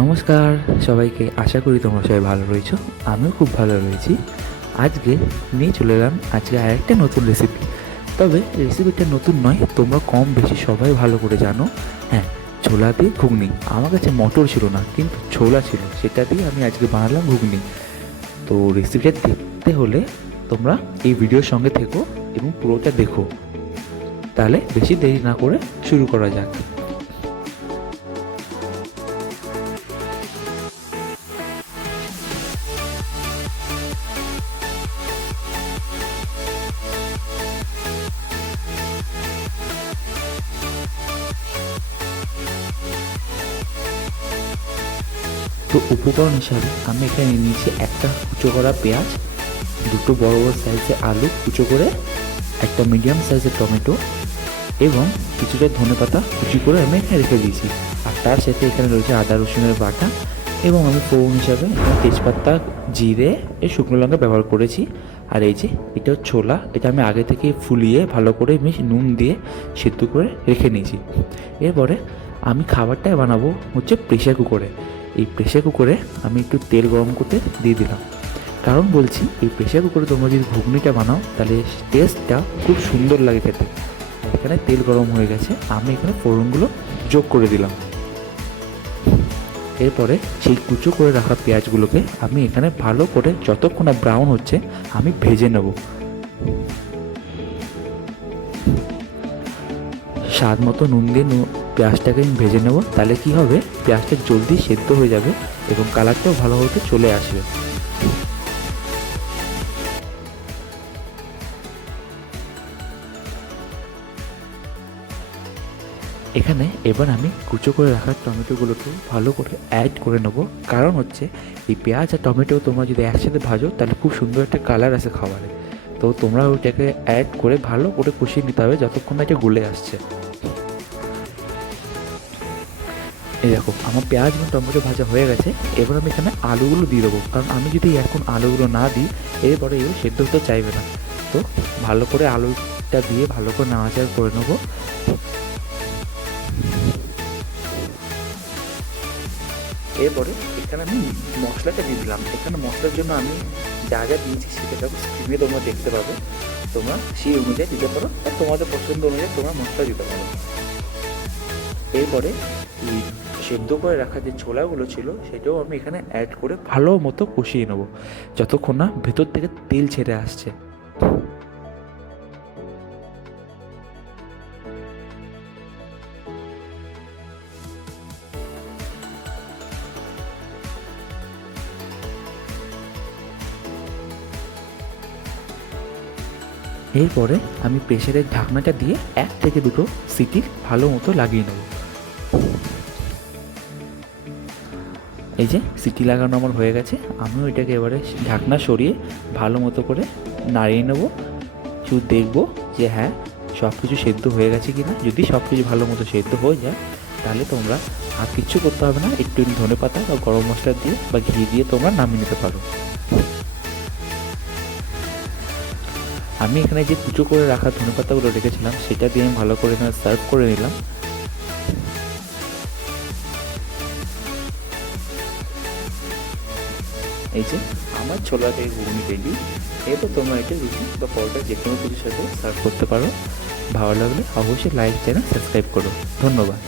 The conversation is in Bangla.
নমস্কার সবাইকে, আশা করি তোমরা সবাই ভালো রয়েছো। আমিও খুব ভালো রয়েছি। আজকে নিয়ে চলে এলাম আরেকটা নতুন রেসিপি। তবে রেসিপিটা নতুন নয়, তোমরা কম বেশি সবাই ভালো করে জানো। হ্যাঁ, ছোলা দিয়ে ঘুগনি। আমার কাছে মটর ছিল না, কিন্তু ছোলা ছিল, সেটা দিয়ে আমি আজকে বানালাম ঘুগনি। তো রেসিপিটা দেখতে হলে তোমরা এই ভিডিওর সঙ্গে থেকো এবং পুরোটা দেখো। তাহলে বেশি দেরি না করে শুরু করা যাক। তো উপকরণ হিসাবে আমি এখানে নিয়ে নিয়েছি একটা কুচো করা পেঁয়াজ, দুটো বড় বড় সাইজের আলু কুচো করে, একটা মিডিয়াম সাইজের টমেটো এবং কিছুটা ধনেপাতা কুচি করে আমি এখানে রেখে দিয়েছি। আর তার সাথে এখানে রয়েছে আদা রসুনের বাটা এবং আমি ফোড়ন হিসাবে এখানে তেজপাতা, জিরে, এই শুকনো লঙ্কা ব্যবহার করেছি। আর এই যে এটা ছোলা, এটা আমি আগে থেকে ফুলিয়ে ভালো করে নুন দিয়ে সেদ্ধ করে রেখে নিয়েছি। এরপরে আমি খাবারটাই বানাবো হচ্ছে প্রেশার কুকারে। এই প্রেশার কুকারে আমি একটু তেল গরম করতে দিয়ে দিলাম। কারণ বলছি, এই প্রেশার কুকারে তোমরা যদি ঘুগনিটা বানাও তাহলে টেস্টটা খুব সুন্দর লাগে খেতে। এখানে তেল গরম হয়ে গেছে, আমি এখানে ফোড়নগুলো যোগ করে দিলাম। এরপরে সেই কুচো করে রাখা পেঁয়াজগুলোকে আমি এখানে ভালো করে যতক্ষণ না ব্রাউন হচ্ছে আমি ভেজে নেব। স্বাদ মতো নুন দিয়ে পেঁয়াজটাকে আমি ভেজে নেব। তাহলে কি হবে, পেঁয়াজটা জলদি সেদ্ধ হয়ে যাবে এবং কালারটাও ভালোভাবে চলে আসবে। এখানে এবার আমি কুচো করে রাখা টমেটোগুলোকে ভালো করে অ্যাড করে নেবো। কারণ হচ্ছে এই পেঁয়াজ আর টমেটো তোমরা যদি একসাথে ভাজো তাহলে খুব সুন্দর একটা কালার আসে খাবারে। তো তোমরা ওইটাকে অ্যাড করে ভালো করে কষিয়ে নিতে হবে যতক্ষণ না এটা গলে আসছে। এই দেখো, আমার পেঁয়াজ এবং টমেটো ভাজা হয়ে গেছে। এবার আমি এখানে আলুগুলো দিয়ে দেবো, কারণ আমি যদি এখন আলুগুলো না দিই এরপরে এগুলো সেদ্ধ হতে চাইবে না। তো ভালো করে আলুটা দিয়ে ভালো করে নাড়াচাড়া করে নেবো। এরপরে এখানে আমি মশলাটা দিয়ে দিলাম। এখানে মশলার জন্য আমি যা যা দিয়েছি সেটা স্ক্রিনে তোমরা দেখতে পাবে। তোমরা সেই অনুযায়ী দিতে পারো, আর তোমাদের পছন্দ অনুযায়ী তোমরা মশলা দিতে পারো। এরপরে এই সেদ্ধ করে রাখা যে ছোলাগুলো ছিল সেটাও আমি এখানে অ্যাড করে ভালো মতো কষিয়ে নেবো যতক্ষণ না ভেতর থেকে তেল ছেড়ে আসছে। এরপরে আমি প্রেসারের ঢাকনাটা দিয়ে 1 থেকে 2টো সিটি ভালো মতো লাগিয়ে নেব। এই যে সিটি লাগানো আমার হয়ে গেছে, আমিও এটাকে এবারে ঢাকনা সরিয়ে ভালো মতো করে নাড়িয়ে নেব। শুধু দেখবো যে হ্যাঁ, সব কিছু সেদ্ধ হয়ে গেছে কি না। যদি সব কিছু ভালো মতো সেদ্ধ হয়ে যায় তাহলে তোমরা আর কিচ্ছু করতে হবে না, একটু ধনেপাতা বা গরম মশলা দিয়ে বা ঘি দিয়ে তোমরা নামিয়ে নিতে পারো। আমি এখানে যে কুচো করে রাখা ধনেপাতাগুলো রেখেছিলাম সেটা দিয়ে আমি ভালো করে এখানে সার্ভ করে নিলাম। এই যে আমার ছোলা দিয়ে ঘুগনি রেডি। এরপর তোমরা এটা রুটি বা পরোটা যে কোনো কিছুর সাথে সার্ভ করতে পারো। ভালো লাগলে অবশ্যই লাইক, চ্যানেল সাবস্ক্রাইব করো। ধন্যবাদ।